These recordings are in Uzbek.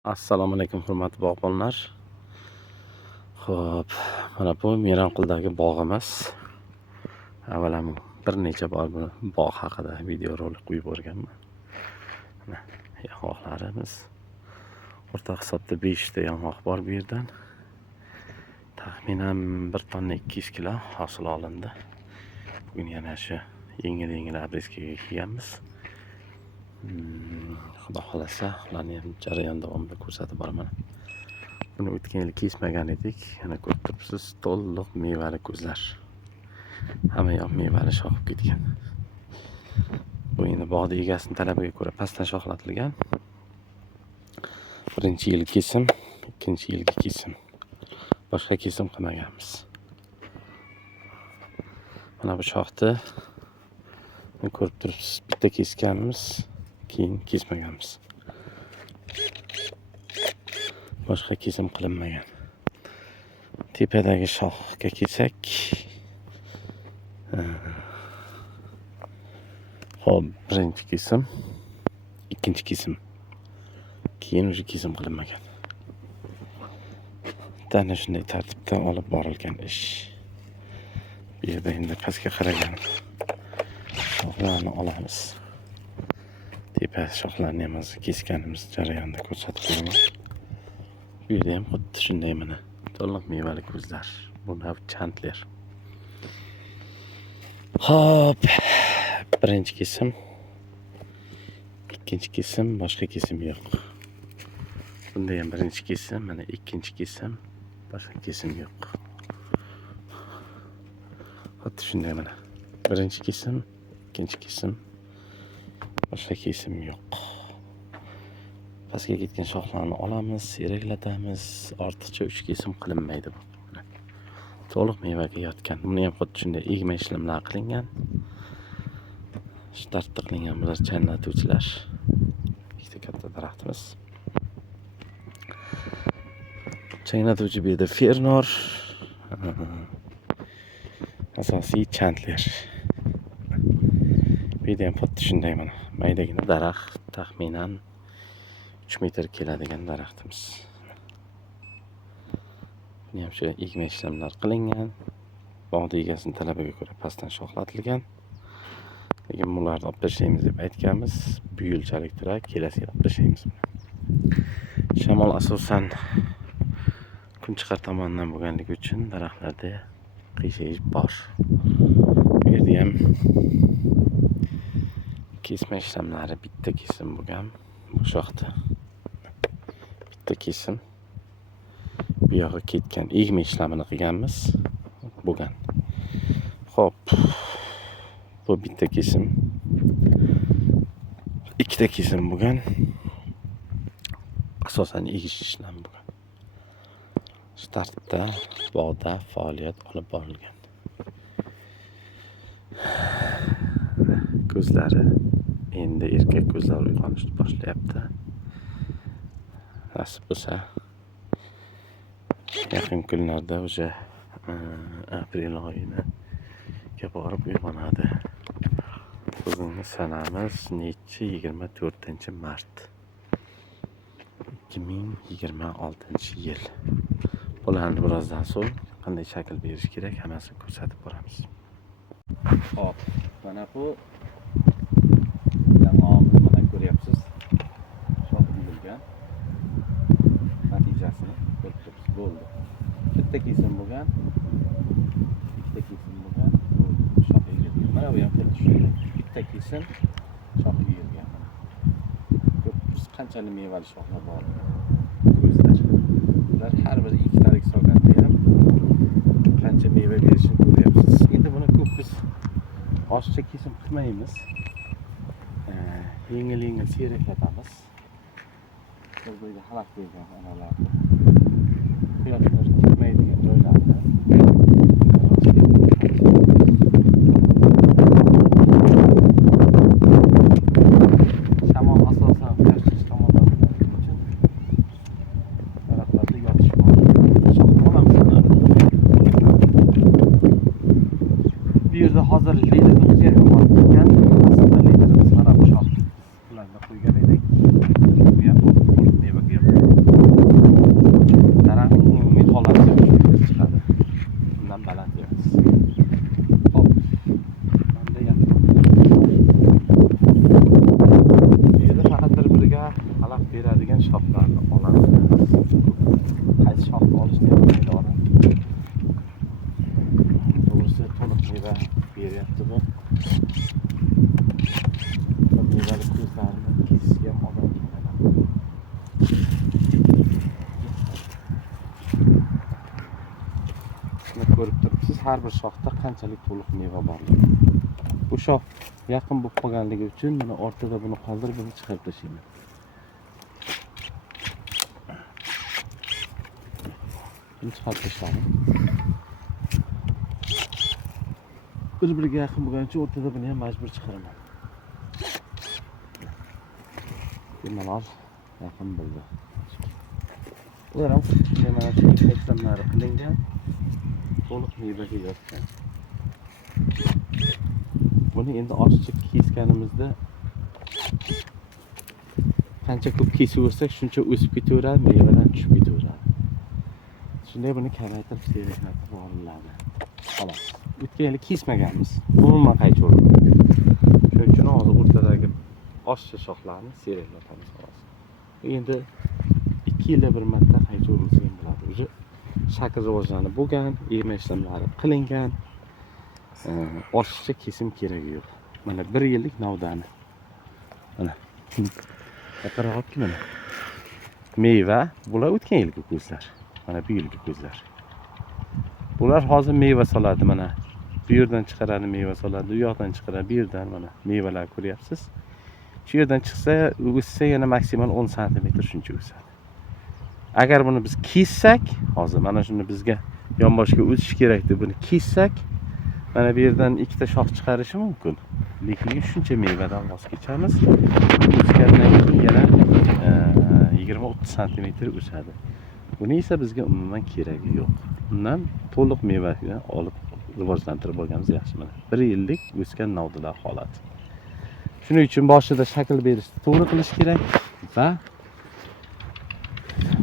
Assalomu alaykum hurmatli bog'bonlar. Xo'p, mana bu Meronqo'ldagi bog'imiz. Avvalam bir necha bor bu bog' haqida videorolik qo'yib o'rganman. Mana yong'oqlarimiz. O'rta hisobda 5 ta yong'oq bor bu yerdan. Taxminan 1 tonna 200 kilo hosil olindi. Bugun yana shu yengil abreskaga kelganmiz. Xudo xolasa ularni ham jarayon davomida ko'rsatib boraman. Buni o'tgan yil kesmagan edik. Yana ko'rib turibsiz, to'liq mevali ko'zlar. Hamma yoq mevali shoxib ketgan. Bu endi bog'da egasining talabiga ko'ra pastdan shoxlatilgan. Birinchi yil kesim, ikkinchi yilgi kesim. Boshqa kesim qilmaganmiz. Mana bu shoxni ko'rib turibsiz, bitta kesganmiz, keyin kesmaganmiz. Boshqa kesim qilinmagan. Tepadagi shoxga kelsak, hop, birinchi kesim, ikkinchi kesim. Keyin o'sha kesim qilinmagan. Dana shunday tartibda olib borilgan ish. Bu yerda endi pastga qaragan shoxlarni olamiz. Tepa shoxlarni ham kesganimiz jarayonda ko'rsatib beraman. Bu yerda ham xuddi shunday mana to'liq mevali ko'zlar. Bu nav Chandler. Hop, birinchi kesim, ikkinchi kesim, boshqa kesim yo'q. Bunda ham birinchi kesim, mana ikkinchi kesim, boshqa kesim yo'q. Xuddi shunday mana. Birinchi kesim, ikkinchi kesim, boshqa kesim yo'q. Pastga ketgan shoxlarni olamiz, seraklatamiz. Ortiqcha 3 kesim qilinmaydi bu. To'liq mevaga yotgan. Buni ham xuddi shunday egma ishlamlar qilingan. Startda qilingan bular chaynatuvchilar. Ikkita katta daraxtimiz. Chaynatuvchi bu yerda Fernor. Asosiy Chandler. Bu yerda ham xuddi shunday mana. Maydagina daraxt, taxminan 3 metr keladigan daraxtimiz. Buni ham shu egma ishlamlar qilingan. Bog'da egasining talabiga ko'ra pastdan shoxlatilgan. Lekin bularni olib tashlaymiz deb aytganmiz. Bu yilchalik turadi, kelasi yil olib tashlaymiz. Shamol asosan kunchiqar tomonidan bo'lganligi uchun daraxtlarda qiyshish bor. Bu yerda ham kesma ishlamlari bitta kesim bo'lgan. Bu shoxda bitta kesim. Bu yog'i ketgan egma ishlamini qilganmiz bo'lgan. Xo'p. Bu bitta kesim. Ikkita kesim bo'lgan. Asosan egish ishlam bo'lgan. Shu tartibda bog'da faoliyat olib borilgan. Ko'zlari endi erkak ko'zlar uyg'onishni boshlayapti. Nasib bo'lsa yaqin kunlarda o'sha aprel oyiga borib uyg'onadi. Bugungi sanamiz nechi? 24-mart 2026-yil. Bularni birozdan so'ng qanday shakl berish kerak hammasini ko'rsatib boramiz. Hop, mana bu yong'oqimiz, mana ko'ryapsiz. Shox uyilgan. Natijasini ko'rib turibsiz, bo'ldi. Bitta kesim bo'lgan, ikkita kesim bo'lgan, shox uyilgan. Mana bu ham xuddi shunday. Bitta kesim, shox uyilgan. Ko'rib turibsiz, qanchalik mevali shoxlar bor. Ko'zlar. Ular har bir ikkitalik solganda ham qancha meva berishini ko'ryapsiz. Endi buni ko'p biz oshcha kesim qilmaymiz. Yengil seraklatamiz. Bir bo'yda xalaq qo'ygan analarni. Quyoshlar chiqmaydigan joylarda shamol asosan quyosh chiqish tomondan bo'lganligi uchun daraxtlarda yotish bor. Bu yerda hozir lider 9 ga bor ekan. Aslida liderimiz mana bu shox ularni qo'ygan edik. Bu ham meva berdi. shoxlarni olamiz. Qaysi shoxni olishni ham bilmaydi. To'g'risi to'liq meva beryapti bu. Mevali ko'zlarini kesishga ham odam keladi. Shuni ko'rib turibsiz, har bir shoxda qanchalik to'liq meva borligi. Bu shox yaqin bo'lib qolganligi uchun mana ortada buni qoldirib buni chiqarib tashlayman. Buni chiqarib tashladim. Bir-biriga yaqin bo'lgani uchun o'rtada buni ham majbur chiqaraman. Bemalol yaqin bo'ldi. Ular ham mana shu ekranlari qilingan, to'liq mevaga yotgan. Buni endi ochiq kesganimizda qancha ko'p kesib o'tsak, shuncha o'sib ketaveradi, mevadan tushib ketaveradi. Shunday buni kamaytirib seriyatib olinadi. Xolos. O'tgan yili kesmaganmiz. Umuman qaytaverdim. Shuning uchun hozir o'rtadagi oshcha shoxlarni seriyatlatamiz xolos. Endi 2 yilda bir marta qaytaveramiz ham bo'ladi. O'zi shakl rivojlanib bo'lgan, ema ishlamlari qilingan. Oshiqcha kesim keragi yo'q. Mana 1 yillik navdani. Mana. Qarabki mana. Meva, bular o'tgan yilgi ko'zlar. Mana bu yilgi ko'zlar. Bular hozir meva soladi mana. Bu yerdan chiqaradi, meva soladi, bu yoqdan chiqaradi, bu yerdan mana mevalar ko'ryapsiz. Shu yerdan chiqsa, o'ssa yana maksimal 10 sm shuncha o'sadi. Agar buni biz kessak, hozir mana shuni bizga yonboshga o'sish kerak deb buni kessak, mana bu yerdan ikkita shox chiqarishi mumkin. Lekin shuncha mevadan voz kechamiz. O'sgandan keyin yana 20-30 sm o'sadi. Buni esa bizga umuman keragi yo'q. Undan to'liq mevani olib rivojlantirib olganimiz yaxshi mana. 1 yillik o'sgan navdalar holati. Shuning uchun boshida shakl berishni to'g'ri qilish kerak va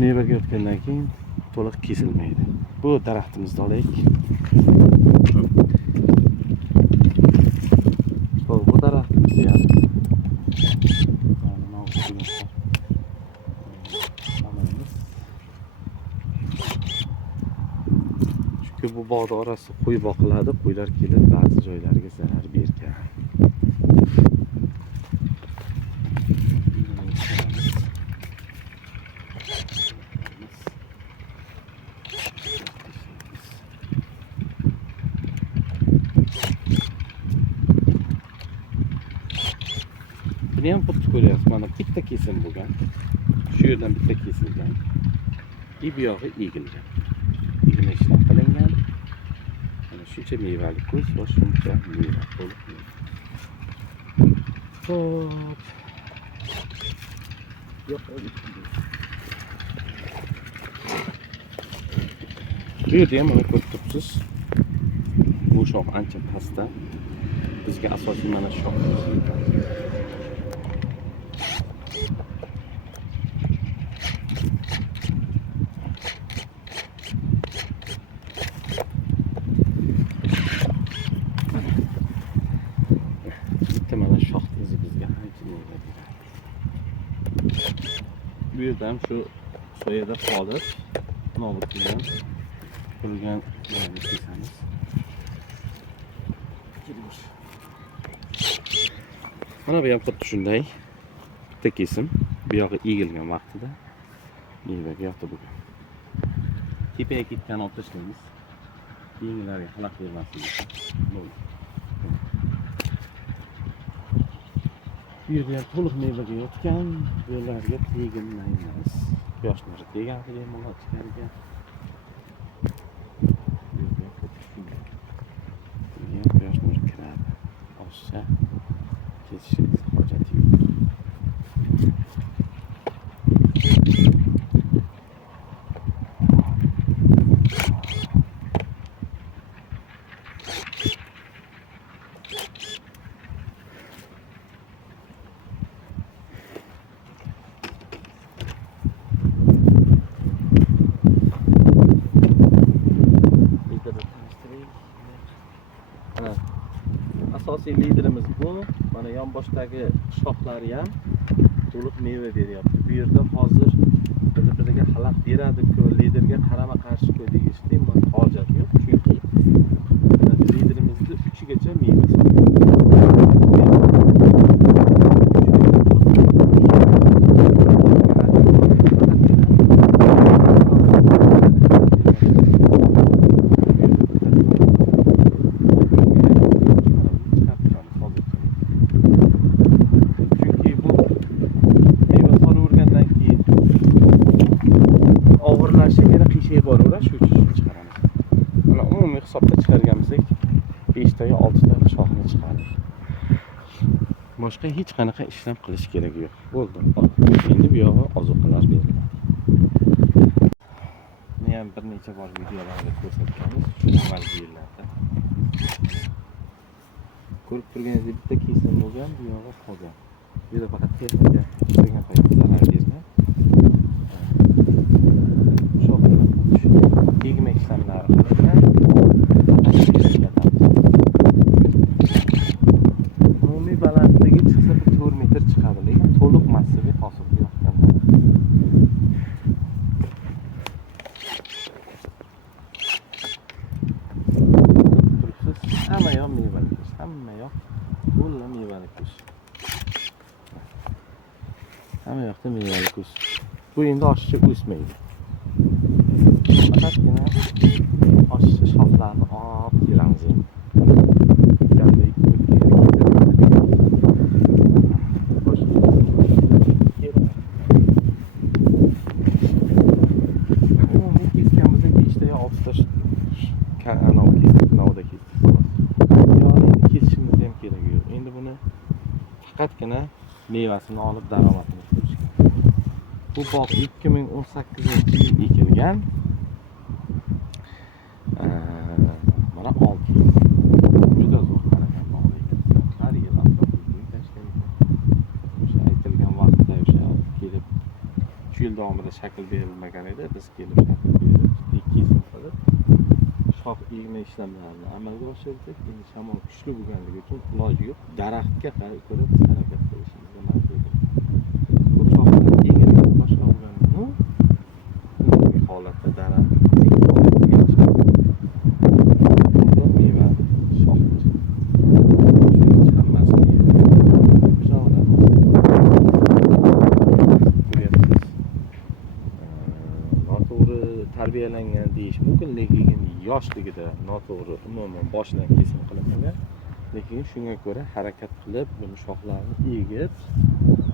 mevaga yotgandan keyin to'liq kesilmaydi. Bu daraxtimizni olaylik. Bu daraxtimizni ham chunki bu bog'da orasi qo'y boqiladi, qo'ylar kelib ba'zi joylariga zarar bergan. Buni ham xuddi ko'ryapsiz, mana bitta kesim bo'lgan. Shu yerdan bitta kesilgan. Bu yog'i egilgan. Egilma ishlam qilingan. Mana shuncha mevali ko'z va shuncha meva to'liq. Hop. Yo'q, bu yerda ham mana ko'rib turibsiz. Bu shox ancha pastda. Bizga asosiy mana shu shox. Bu yerdan shu soyada qolib, nobud bilan qurgan joyni kesamiz. Mana bu ham xuddi shunday. Bitta kesim, bu yog'i egilgan vaqtida mevaga yotib bo'lgan. Tepaga ketgan olib tashlaymiz. Keyingilarga xalaq bermaslik uchun. Bo'ldi. Bu yerda ham to'liq mevaga yotgan, yo'llarga teginmaymiz. Quyosh nuri teganligi ham bo'ladi ichkariga. Bu yerda ham xuddi shunday. Quyosh nuri kiradi. Osha kesishimiz hojati yo'q. Asosiy liderimiz bu. Mana yonboshdagi shoxlari ham to'liq meva beryapti. Bu yerda hozir bir-biriga xalaq beradi-ku, liderga qarama qarshi-ku deyishning hojat yo'q. Chunki liderimizda 3gacha mevasi bor. Hisobda chiqarganimizda 5 taga 6 ta shoxni chiqardi. Boshqa hech qanaqa ishlam qilish kerak yo'q. Bo'ldi. Endi bu yoqqa ozuqalar beriladi. Buni ham bir necha bor videolarda ko'rsatganmiz. Avvalgi yillarda. Ko'rib turganingizdek bitta kesim bo'lgan, bu yoqqa qolgan. Bu yerda faqat texnika turgan paytda zarar bergan. Egma ishlamlari qilingan. Umumiy balandligi chiqsa 4 metr chiqadi, lekin to'liq massiviy hosil yo'qdan. Turibsiz, hamma yoq mevali kuch, hamma yoq to'la mevali kuch. Hamma yoqda mevali kuch. Bu endi oshiqcha o'smaydi. Faqatgina oshiqcha shoxlarni olib kelamiz endi. Faqatgina mevasini olib daromadini ko'rishgan. Bu bog' 2018-yil ekilgan. Mana 6 yil. Juda zo'r qaragan bog' ekan. Har yil atrofida tashlaydi. O'sha aytilgan vaqtda o'sha kelib 3 yil davomida shakl berilmagan edi. Biz kelib shakl berib, kesim qilib shox egma ishlamlarini amalga oshirdik. Endi shamol kuchli bo'lganligi uchun iloji yo'q. Daraxtga ko'ra biz harakat qilishimizga majbur. Bu shoxlar egilib boshqa bo'lganmi? Bu holatda daraxt meva shoxlar. Shuning hammasi noto'g'ri tarbiyalangan deyish mumkin, lekin yoshligida noto'g'ri umuman boshidan kesim qilinmagan. Lekin shunga ko'ra harakat qilib, buni shoxlarni egib,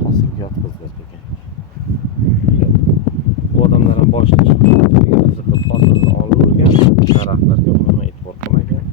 hosilga yotqizdik ekan. Bu odamlar ham boshida shoxlarga qiziqib hosilni olib o'rgan, daraxtlarga umuman e'tibor qilmagan.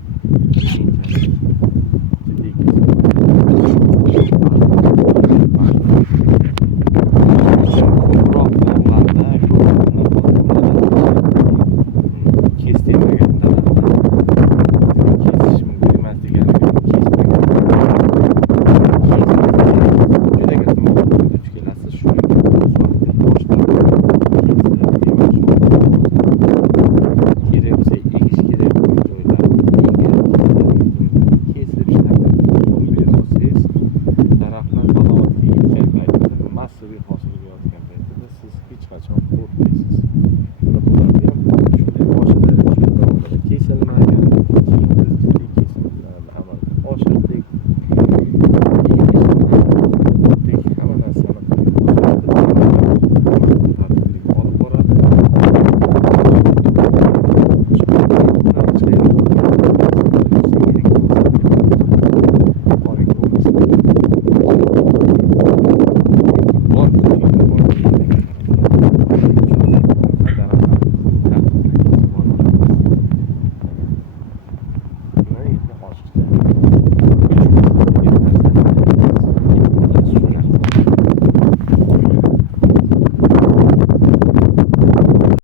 Hosilga yotgan paytida siz hech qachon qo'rqmaysiz.